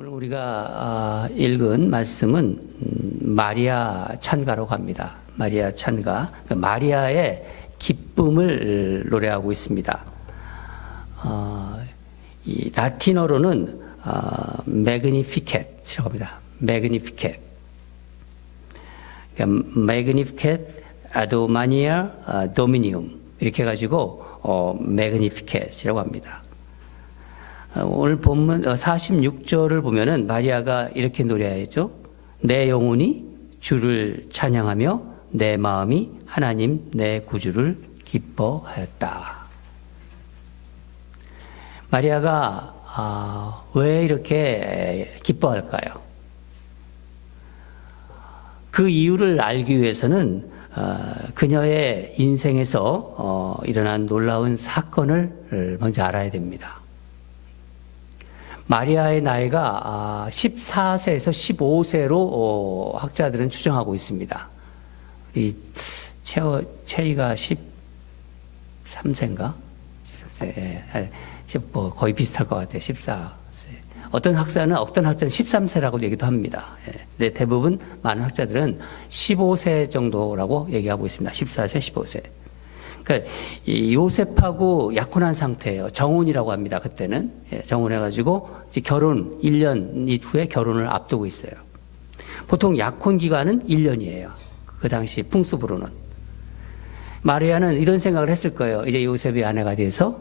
오늘 우리가 읽은 말씀은 마리아 찬가라고 합니다. 마리아 찬가, 마리아의 기쁨을 노래하고 있습니다. 이 라틴어로는 Magnificat 합니다. Magnificat, 그러니까 Magnificat Adomania Dominium 이렇게 해가지고 Magnificat이라고 합니다. 오늘 본문 46절을 보면은 마리아가 이렇게 노래하죠. 내 영혼이 주를 찬양하며 내 마음이 하나님 내 구주를 기뻐하였다. 마리아가 왜 이렇게 기뻐할까요? 그 이유를 알기 위해서는 그녀의 인생에서 일어난 놀라운 사건을 먼저 알아야 됩니다. 마리아의 나이가 14세에서 15세로 학자들은 추정하고 있습니다. 우리 채이가 13세인가? 14세, 거의 비슷할 것 같아요. 14세. 어떤 학자는 13세라고 얘기도 합니다. 근데 대부분 많은 학자들은 15세 정도라고 얘기하고 있습니다. 14세, 15세. 그러니까 이 요셉하고 약혼한 상태예요. 정혼이라고 합니다. 그때는 정혼해가지고 이제 결혼 1년 이후에 결혼을 앞두고 있어요. 보통 약혼 기간은 1년이에요. 그 당시 풍습으로는. 마리아는 이런 생각을 했을 거예요. 이제 요셉의 아내가 돼서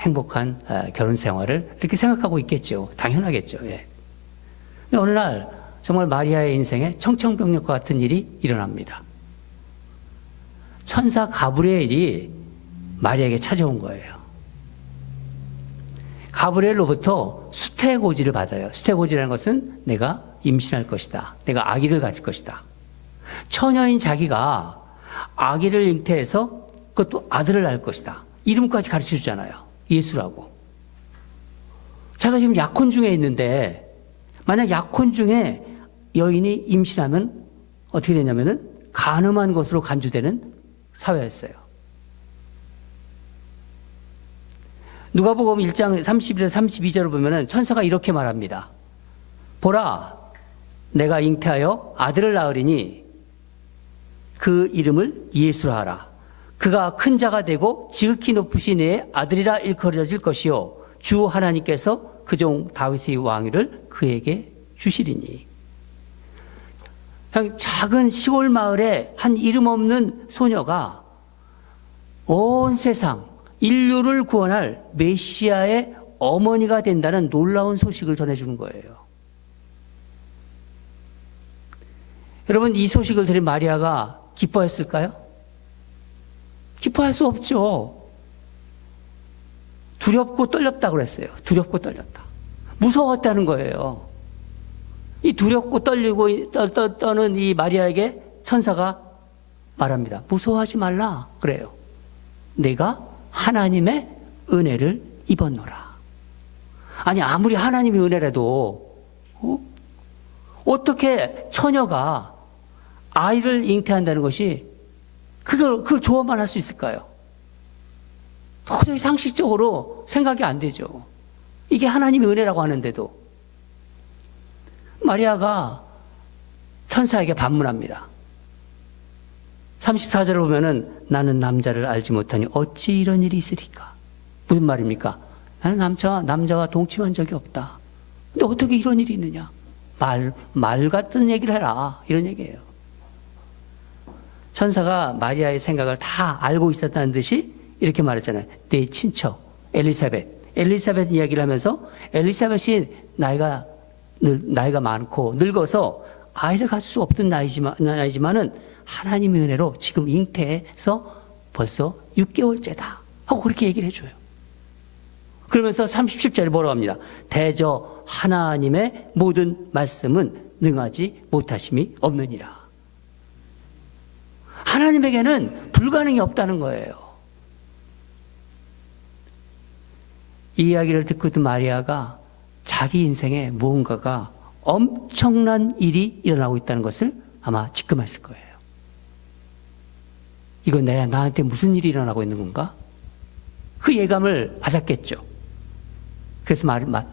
행복한 결혼 생활을 이렇게 생각하고 있겠죠. 당연하겠죠. 예. 근데 어느 날 정말 마리아의 인생에 청천벽력과 같은 일이 일어납니다. 천사 가브리엘이 마리아에게 찾아온 거예요. 가브리엘로부터 수태고지를 받아요. 수태고지라는 것은 내가 임신할 것이다. 내가 아기를 가질 것이다. 처녀인 자기가 아기를 잉태해서 그것도 아들을 낳을 것이다. 이름까지 가르쳐 주잖아요. 예수라고. 자기가 지금 약혼 중에 있는데 만약 약혼 중에 여인이 임신하면 어떻게 되냐면은 간음한 것으로 간주되는 사회였어요. 누가복음 1장 31절 32절을 보면은 천사가 이렇게 말합니다. 보라, 내가 잉태하여 아들을 낳으리니 그 이름을 예수라 하라. 그가 큰 자가 되고 지극히 높으신 이의 아들이라 일컬어질 것이요 주 하나님께서 그 종 다윗의 왕위를 그에게 주시리니. 그냥 작은 시골 마을에 한 이름 없는 소녀가 온 세상 인류를 구원할 메시아의 어머니가 된다는 놀라운 소식을 전해주는 거예요. 여러분, 이 소식을 들은 마리아가 기뻐했을까요? 기뻐할 수 없죠. 두렵고 떨렸다고 그랬어요. 두렵고 떨렸다. 무서웠다는 거예요. 이 두렵고 떨리고 떠는 이 마리아에게 천사가 말합니다. 무서워하지 말라. 그래요. 내가 하나님의 은혜를 입었노라. 아니, 아무리 하나님의 은혜라도 어떻게 처녀가 아이를 잉태한다는 것이 그걸 좋아만 할 수 있을까요? 도저히 상식적으로 생각이 안 되죠. 이게 하나님의 은혜라고 하는데도. 마리아가 천사에게 반문합니다. 34절을 보면은 나는 남자를 알지 못하니 어찌 이런 일이 있으리까? 무슨 말입니까? 나는 남자와 동침한 적이 없다. 근데 어떻게 이런 일이 있느냐? 말 같은 얘기를 해라. 이런 얘기예요. 천사가 마리아의 생각을 다 알고 있었다는 듯이 이렇게 말했잖아요. 내 친척 엘리사벳 이야기를 하면서 엘리사벳이 나이가 많고 늙어서 아이를 갖을 수 없던 나이지만은 하나님의 은혜로 지금 잉태해서 벌써 6개월째다 하고 그렇게 얘기를 해줘요. 그러면서 37절에 뭐라고 합니다. 대저 하나님의 모든 말씀은 능하지 못하심이 없느니라. 하나님에게는 불가능이 없다는 거예요. 이 이야기를 듣고 있던 마리아가 자기 인생에 무언가가 엄청난 일이 일어나고 있다는 것을 아마 직감했을 거예요. 이건 나한테 무슨 일이 일어나고 있는 건가? 그 예감을 받았겠죠. 그래서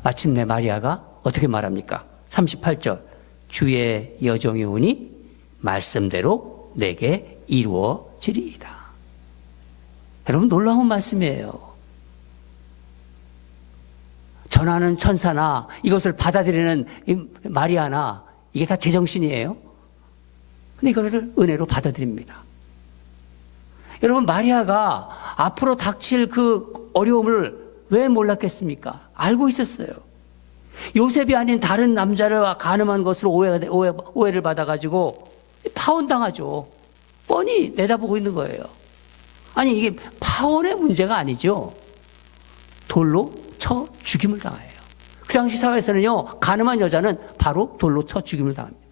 마침내 마리아가 어떻게 말합니까? 38절. 주의 여정이 오니 말씀대로 내게 이루어지리이다. 여러분, 놀라운 말씀이에요. 전하는 천사나 이것을 받아들이는 마리아나 이게 다 제정신이에요. 근데 이것을 은혜로 받아들입니다. 여러분, 마리아가 앞으로 닥칠 그 어려움을 왜 몰랐겠습니까? 알고 있었어요. 요셉이 아닌 다른 남자를 가늠한 것으로 오해를 받아가지고 파혼당하죠. 뻔히 내다보고 있는 거예요. 아니, 이게 파혼의 문제가 아니죠. 돌로 쳐 죽임을 당해요. 그 당시 사회에서는요, 가늠한 여자는 바로 돌로 쳐 죽임을 당합니다.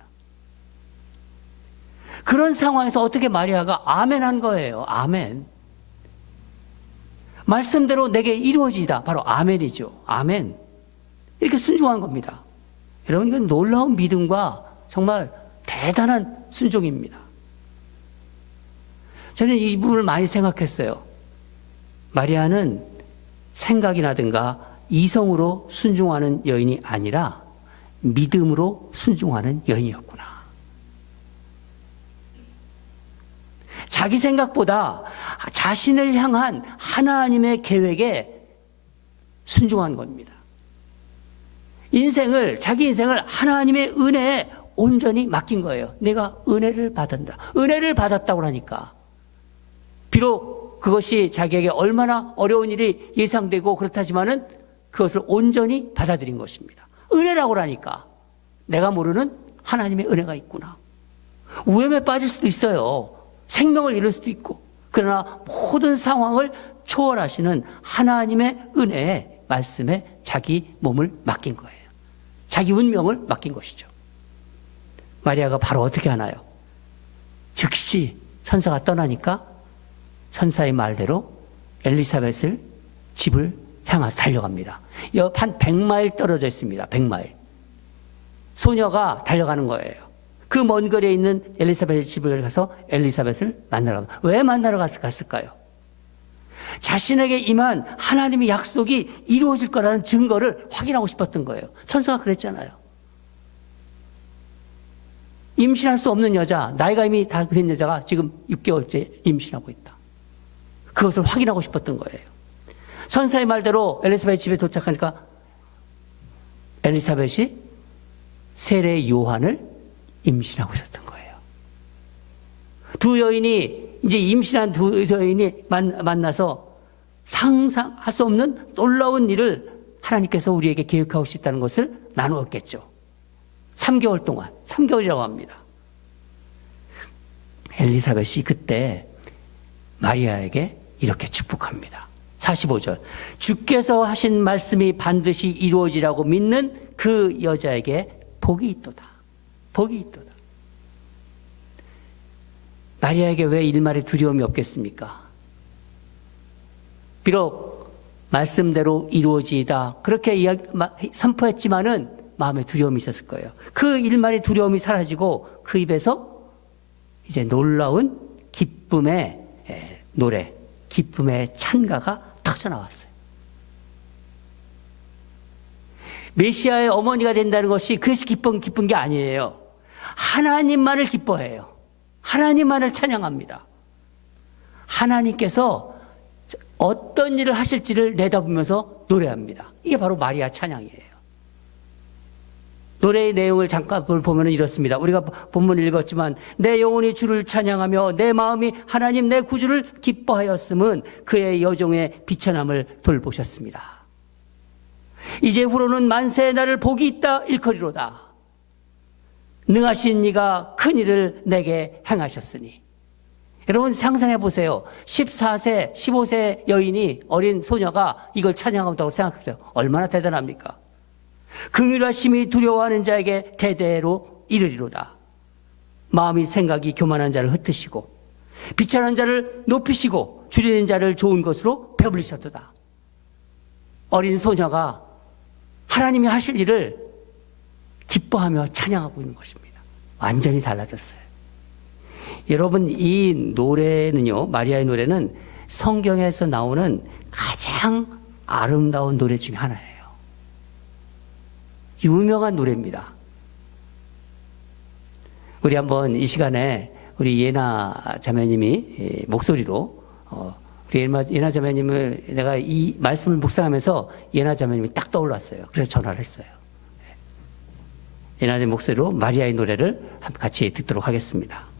그런 상황에서 어떻게 마리아가 아멘 한 거예요. 아멘. 말씀대로 내게 이루어지다. 바로 아멘이죠. 아멘. 이렇게 순종한 겁니다. 여러분, 이건 놀라운 믿음과 정말 대단한 순종입니다. 저는 이 부분을 많이 생각했어요. 마리아는 생각이 나든가 이성으로 순종하는 여인이 아니라 믿음으로 순종하는 여인이었구나. 자기 생각보다 자신을 향한 하나님의 계획에 순종한 겁니다. 자기 인생을 하나님의 은혜에 온전히 맡긴 거예요. 내가 은혜를 받았다. 은혜를 받았다고 하니까. 비록 그것이 자기에게 얼마나 어려운 일이 예상되고 그렇다지만은 그것을 온전히 받아들인 것입니다. 은혜라고 하니까 내가 모르는 하나님의 은혜가 있구나. 위험에 빠질 수도 있어요. 생명을 잃을 수도 있고. 그러나 모든 상황을 초월하시는 하나님의 은혜의 말씀에 자기 몸을 맡긴 거예요. 자기 운명을 맡긴 것이죠. 마리아가 바로 어떻게 하나요? 즉시 천사가 떠나니까 천사의 말대로 엘리사벳을 집을 향해서 달려갑니다. 한 100마일 떨어져 있습니다. 100마일. 소녀가 달려가는 거예요. 그 먼 거리에 있는 엘리사벳의 집을 가서 엘리사벳을 만나러 갑니다. 왜 만나러 갔을까요? 자신에게 임한 하나님의 약속이 이루어질 거라는 증거를 확인하고 싶었던 거예요. 천사가 그랬잖아요. 임신할 수 없는 여자, 나이가 이미 다 된 여자가 지금 6개월째 임신하고 있다. 그것을 확인하고 싶었던 거예요. 천사의 말대로 엘리사벳 집에 도착하니까 엘리사벳이 세례 요한을 임신하고 있었던 거예요. 두 여인이 이제 임신한 두 여인이 만나서 상상할 수 없는 놀라운 일을 하나님께서 우리에게 계획하고 있다는 것을 나누었겠죠. 3개월 동안, 3개월이라고 합니다. 엘리사벳이 그때 마리아에게 이렇게 축복합니다. 45절. 주께서 하신 말씀이 반드시 이루어지라고 믿는 그 여자에게 복이 있도다. 복이 있도다. 마리아에게 왜 일말의 두려움이 없겠습니까? 비록 말씀대로 이루어지다 그렇게 선포했지만은 마음에 두려움이 있었을 거예요. 그 일말의 두려움이 사라지고 그 입에서 이제 놀라운 기쁨의 노래, 기쁨의 찬가가 터져나왔어요. 메시아의 어머니가 된다는 것이 그것이 기쁜 게 아니에요. 하나님만을 기뻐해요. 하나님만을 찬양합니다. 하나님께서 어떤 일을 하실지를 내다보면서 노래합니다. 이게 바로 마리아 찬양이에요. 노래의 내용을 잠깐 보면 이렇습니다. 우리가 본문 읽었지만 내 영혼이 주를 찬양하며 내 마음이 하나님 내 구주를 기뻐하였음은 그의 여종의 비천함을 돌보셨습니다. 이제후로는 만세의 날을 복이 있다 일컬이로다. 능하신 이가 큰 일을 내게 행하셨으니. 여러분 상상해 보세요. 14세, 15세 여인이 어린 소녀가 이걸 찬양한다고 생각해보세요. 얼마나 대단합니까? 긍휼하심이 두려워하는 자에게 대대로 이르리로다. 마음이 생각이 교만한 자를 흩으시고 비천한 자를 높이시고 줄이는 자를 좋은 것으로 배불리셨도다. 어린 소녀가 하나님이 하실 일을 기뻐하며 찬양하고 있는 것입니다. 완전히 달라졌어요. 여러분 이 노래는요, 마리아의 노래는 성경에서 나오는 가장 아름다운 노래 중에 하나예요. 유명한 노래입니다. 우리 한번 이 시간에 우리 예나 자매님이 목소리로 우리 예나 자매님을 내가 이 말씀을 묵상하면서 예나 자매님이 딱 떠올랐어요. 그래서 전화를 했어요. 예나 자매 목소리로 마리아의 노래를 같이 듣도록 하겠습니다.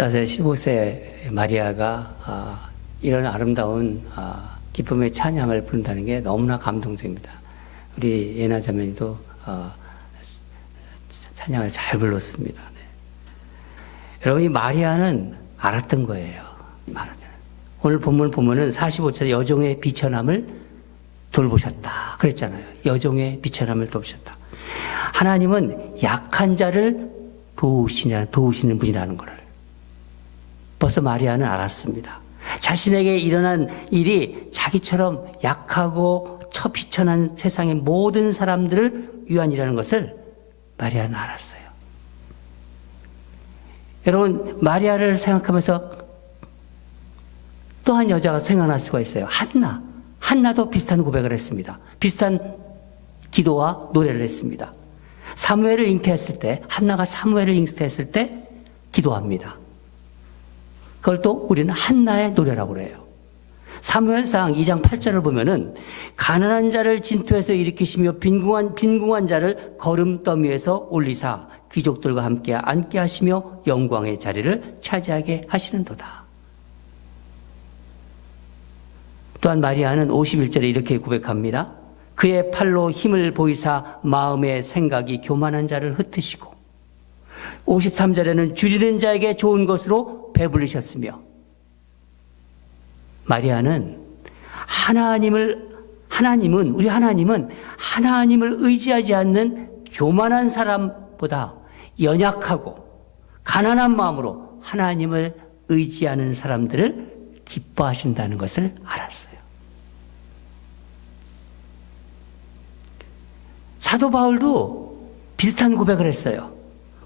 (14세) (15세) 마리아가 이런 아름다운 기쁨의 찬양을 부른다는 게 너무나 감동적입니다. 우리 예나 자매님도 찬양을 잘 불렀습니다. 네. 여러분, 이 마리아는 알았던 거예요. 오늘 본문 보면은 45절에 여종의 비천함을 돌보셨다 그랬잖아요. 여종의 비천함을 돌보셨다. 하나님은 약한 자를 도우시는 분이라는 것을 벌써 마리아는 알았습니다. 자신에게 일어난 일이 자기처럼 약하고 비천한 세상의 모든 사람들을 위한 일이라는 것을 마리아는 알았어요. 여러분, 마리아를 생각하면서 또 한 여자가 생각날 수가 있어요. 한나도 비슷한 고백을 했습니다. 비슷한 기도와 노래를 했습니다. 사무엘을 잉태했을 때, 한나가 사무엘을 잉태했을 때 기도합니다. 그걸 또 우리는 한나의 노래라고 그래요. 사무엘상 2장 8절을 보면은 가난한 자를 진토에서 일으키시며 빈궁한 자를 거름더미에서 올리사 귀족들과 함께 앉게 하시며 영광의 자리를 차지하게 하시는도다. 또한 마리아는 51절에 이렇게 고백합니다. 그의 팔로 힘을 보이사 마음의 생각이 교만한 자를 흩으시고 53절에는 줄이는 자에게 좋은 것으로 배불리셨으며 마리아는 우리 하나님은 하나님을 의지하지 않는 교만한 사람보다 연약하고 가난한 마음으로 하나님을 의지하는 사람들을 기뻐하신다는 것을 알았어요. 사도 바울도 비슷한 고백을 했어요.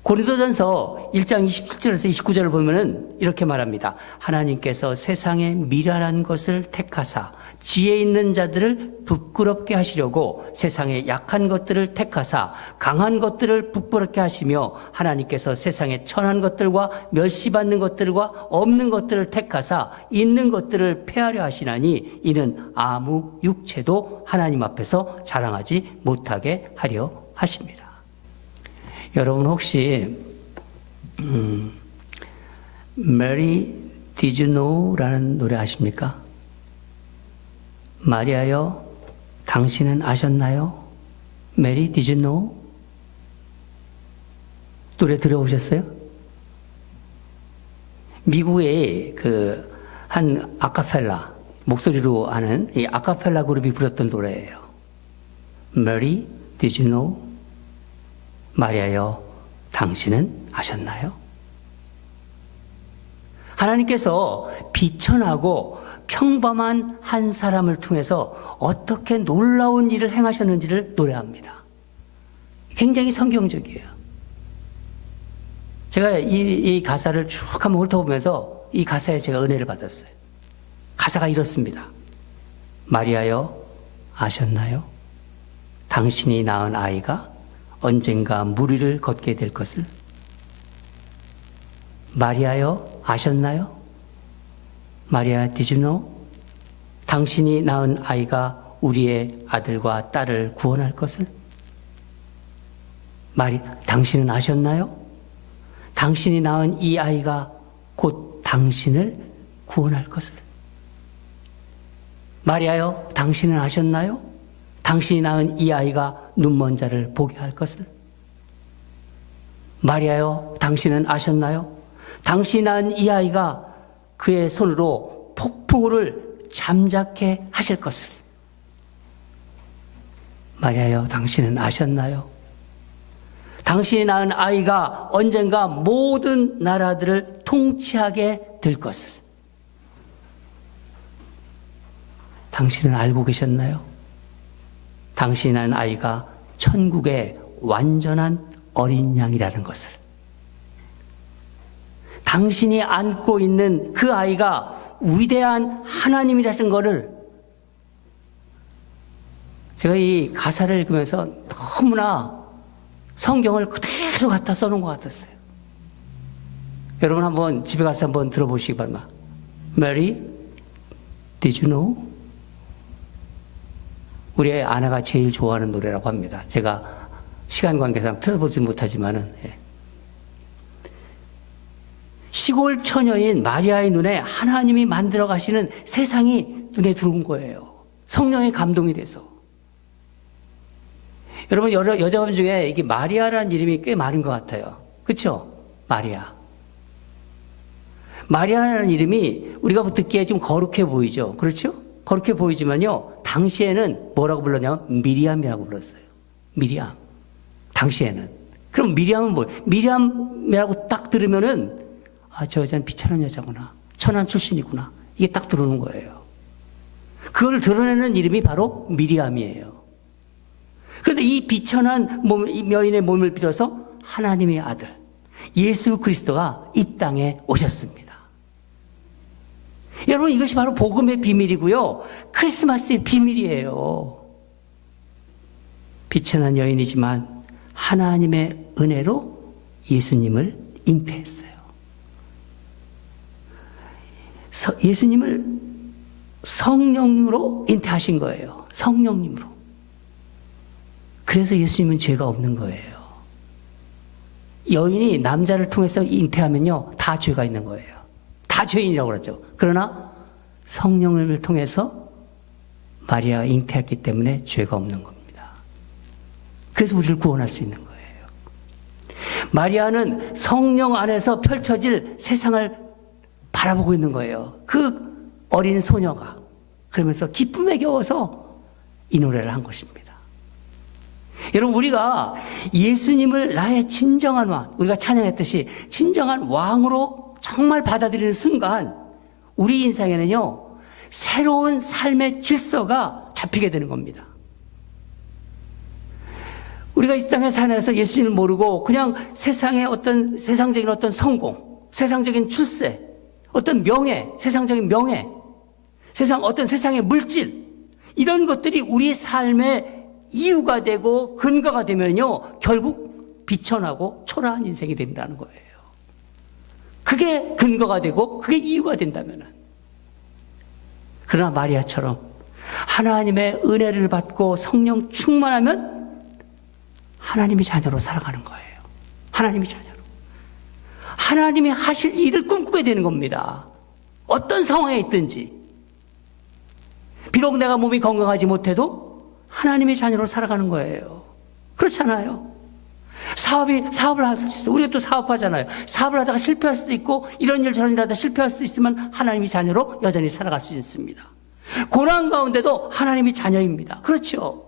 고린도전서 1장 27절에서 29절을 보면은 이렇게 말합니다. 하나님께서 세상의 미련한 것을 택하사 지혜 있는 자들을 부끄럽게 하시려고 세상의 약한 것들을 택하사 강한 것들을 부끄럽게 하시며 하나님께서 세상의 천한 것들과 멸시받는 것들과 없는 것들을 택하사 있는 것들을 폐하려 하시나니 이는 아무 육체도 하나님 앞에서 자랑하지 못하게 하려 하십니다. 여러분 혹시 Mary Did You Know? 라는 노래 아십니까? 마리아여 당신은 아셨나요? Mary Did You Know? 노래 들어보셨어요? 미국의 한 아카펠라 목소리로 하는 이 아카펠라 그룹이 부르던 노래예요. Mary Did You Know? 마리아여, 당신은 아셨나요? 하나님께서 비천하고 평범한 한 사람을 통해서 어떻게 놀라운 일을 행하셨는지를 노래합니다. 굉장히 성경적이에요. 제가 이 가사를 쭉 한번 훑어보면서 이 가사에 제가 은혜를 받았어요. 가사가 이렇습니다. 마리아여, 아셨나요? 당신이 낳은 아이가 언젠가 물 위를 걷게 될 것을. 마리아여, 아셨나요? 마리아, did you know? 당신이 낳은 아이가 우리의 아들과 딸을 구원할 것을. 당신은 아셨나요? 당신이 낳은 이 아이가 곧 당신을 구원할 것을. 마리아여, 당신은 아셨나요? 당신이 낳은 이 아이가 눈먼 자를 보게 할 것을. 마리아여, 당신은 아셨나요? 당신이 낳은 이 아이가 그의 손으로 폭풍우를 잠자케 하실 것을. 마리아여, 당신은 아셨나요? 당신이 낳은 아이가 언젠가 모든 나라들을 통치하게 될 것을. 당신은 알고 계셨나요? 당신이 낳은 아이가 천국의 완전한 어린 양이라는 것을. 당신이 안고 있는 그 아이가 위대한 하나님이라는 것을. 제가 이 가사를 읽으면서 너무나 성경을 그대로 갖다 써놓은 것 같았어요. 여러분 한번 집에 가서 한번 들어보시기 바랍니다. Mary, did you know? 우리 아내가 제일 좋아하는 노래라고 합니다. 제가 시간 관계상 틀어보지 못하지만은. 시골 처녀인 마리아의 눈에 하나님이 만들어 가시는 세상이 눈에 들어온 거예요. 성령의 감동이 돼서. 여러분, 여자분 중에 이게 마리아라는 이름이 꽤 많은 것 같아요. 그렇죠? 마리아. 마리아라는 이름이 우리가 듣기에 좀 거룩해 보이죠. 그렇죠? 거룩해 보이지만요, 당시에는 뭐라고 불렀냐면 미리암이라고 불렀어요. 미리암. 당시에는. 그럼 미리암은 뭐예요? 미리암이라고 딱 들으면은, 아, 저 여자는 비천한 여자구나. 천한 출신이구나. 이게 딱 들어오는 거예요. 그걸 드러내는 이름이 바로 미리암이에요. 그런데 이 비천한 여인의 몸을 빌어서 하나님의 아들, 예수 그리스도가 이 땅에 오셨습니다. 여러분, 이것이 바로 복음의 비밀이고요. 크리스마스의 비밀이에요. 비천한 여인이지만 하나님의 은혜로 예수님을 잉태했어요. 예수님을 성령으로 잉태하신 거예요. 성령님으로. 그래서 예수님은 죄가 없는 거예요. 여인이 남자를 통해서 잉태하면요, 다 죄가 있는 거예요. 다 죄인이라고 그러죠. 그러나 성령을 통해서 마리아가 잉태했기 때문에 죄가 없는 겁니다. 그래서 우리를 구원할 수 있는 거예요. 마리아는 성령 안에서 펼쳐질 세상을 바라보고 있는 거예요. 그 어린 소녀가. 그러면서 기쁨에 겨워서 이 노래를 한 것입니다. 여러분, 우리가 예수님을 나의 진정한 왕, 우리가 찬양했듯이 진정한 왕으로 정말 받아들이는 순간 우리 인생에는요, 새로운 삶의 질서가 잡히게 되는 겁니다. 우리가 이 땅에 살면서 예수님을 모르고 그냥 세상의 어떤 세상적인 어떤 성공, 세상적인 출세, 어떤 명예, 세상적인 명예, 어떤 세상의 물질, 이런 것들이 우리의 삶의 이유가 되고 근거가 되면요, 결국 비천하고 초라한 인생이 된다는 거예요. 그게 근거가 되고 그게 이유가 된다면은. 그러나 마리아처럼 하나님의 은혜를 받고 성령 충만하면 하나님의 자녀로 살아가는 거예요. 하나님의 자녀로. 하나님이 하실 일을 꿈꾸게 되는 겁니다. 어떤 상황에 있든지. 비록 내가 몸이 건강하지 못해도 하나님의 자녀로 살아가는 거예요. 그렇잖아요. 사업을 할 수 있어요. 우리가 또 사업하잖아요. 사업을 하다가 실패할 수도 있고, 이런 일 저런 일 하다가 실패할 수도 있지만 하나님의 자녀로 여전히 살아갈 수 있습니다. 고난 가운데도 하나님의 자녀입니다. 그렇죠.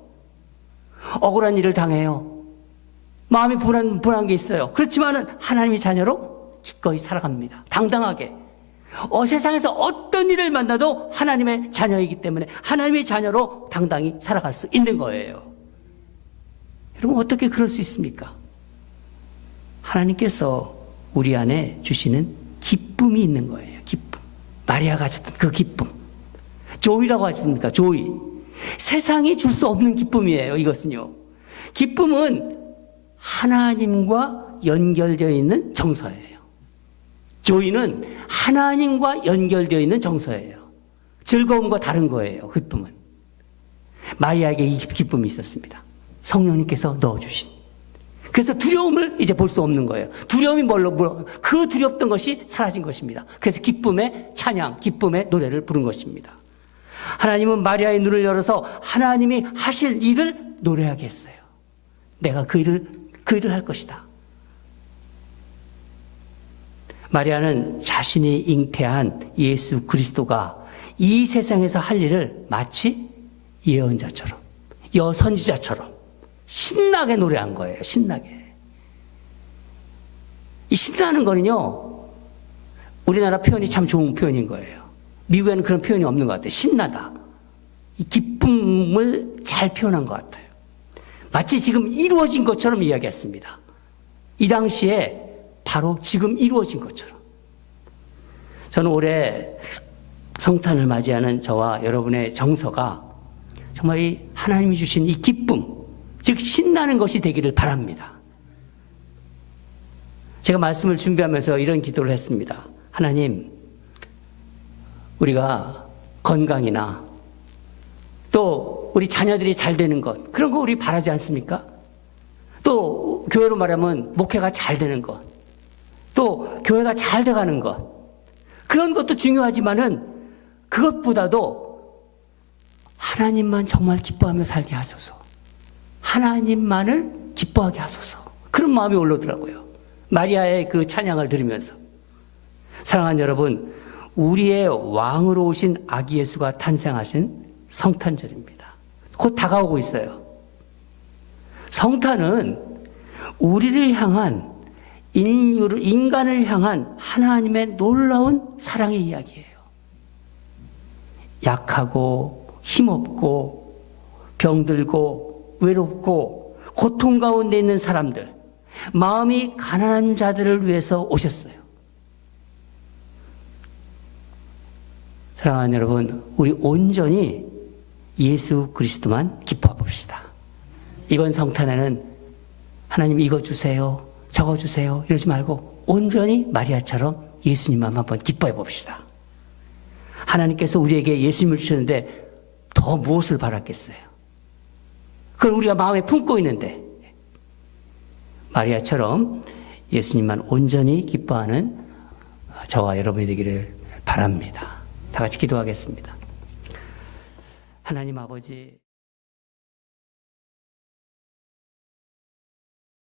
억울한 일을 당해요. 마음이 불안한 게 있어요. 그렇지만은 하나님의 자녀로 기꺼이 살아갑니다. 당당하게. 세상에서 어떤 일을 만나도 하나님의 자녀이기 때문에 하나님의 자녀로 당당히 살아갈 수 있는 거예요. 여러분, 어떻게 그럴 수 있습니까? 하나님께서 우리 안에 주시는 기쁨이 있는 거예요. 기쁨. 마리아가 가졌던 그 기쁨. 조이라고 하십니까? 조이. 세상이 줄 수 없는 기쁨이에요. 이것은요. 기쁨은 하나님과 연결되어 있는 정서예요. 조이는 하나님과 연결되어 있는 정서예요. 즐거움과 다른 거예요. 기쁨은. 마리아에게 이 기쁨이 있었습니다. 성령님께서 넣어주신. 그래서 두려움을 이제 볼 수 없는 거예요. 두려움이 그 두렵던 것이 사라진 것입니다. 그래서 기쁨의 찬양, 기쁨의 노래를 부른 것입니다. 하나님은 마리아의 눈을 열어서 하나님이 하실 일을 노래하게 했어요. 내가 그 일을 할 것이다. 마리아는 자신이 잉태한 예수 그리스도가 이 세상에서 할 일을 마치 예언자처럼, 여선지자처럼 신나게 노래한 거예요. 신나게. 이 신나는 거는요, 우리나라 표현이 참 좋은 표현인 거예요. 미국에는 그런 표현이 없는 것 같아요. 신나다. 이 기쁨을 잘 표현한 것 같아요. 마치 지금 이루어진 것처럼 이야기했습니다. 이 당시에 바로 지금 이루어진 것처럼. 저는 올해 성탄을 맞이하는 저와 여러분의 정서가 정말 이 하나님이 주신 이 기쁨, 즉 신나는 것이 되기를 바랍니다. 제가 말씀을 준비하면서 이런 기도를 했습니다. 하나님, 우리가 건강이나 또 우리 자녀들이 잘 되는 것, 그런 거 우리 바라지 않습니까? 또 교회로 말하면 목회가 잘 되는 것, 또 교회가 잘 돼가는 것, 그런 것도 중요하지만은 그것보다도 하나님만 정말 기뻐하며 살게 하소서. 하나님만을 기뻐하게 하소서. 그런 마음이 올라오더라고요. 마리아의 그 찬양을 들으면서. 사랑하는 여러분, 우리의 왕으로 오신 아기 예수가 탄생하신 성탄절입니다. 곧 다가오고 있어요. 성탄은 우리를 향한 인간을 향한 하나님의 놀라운 사랑의 이야기예요. 약하고 힘없고 병들고 외롭고 고통 가운데 있는 사람들, 마음이 가난한 자들을 위해서 오셨어요. 사랑하는 여러분, 우리 온전히 예수 그리스도만 기뻐해 봅시다. 이번 성탄에는 하나님 이거 주세요, 저거 주세요 이러지 말고 온전히 마리아처럼 예수님만 한번 기뻐해 봅시다. 하나님께서 우리에게 예수님을 주셨는데 더 무엇을 바랐겠어요? 그걸 우리가 마음에 품고 있는데 마리아처럼 예수님만 온전히 기뻐하는 저와 여러분이 되기를 바랍니다. 다 같이 기도하겠습니다. 하나님 아버지,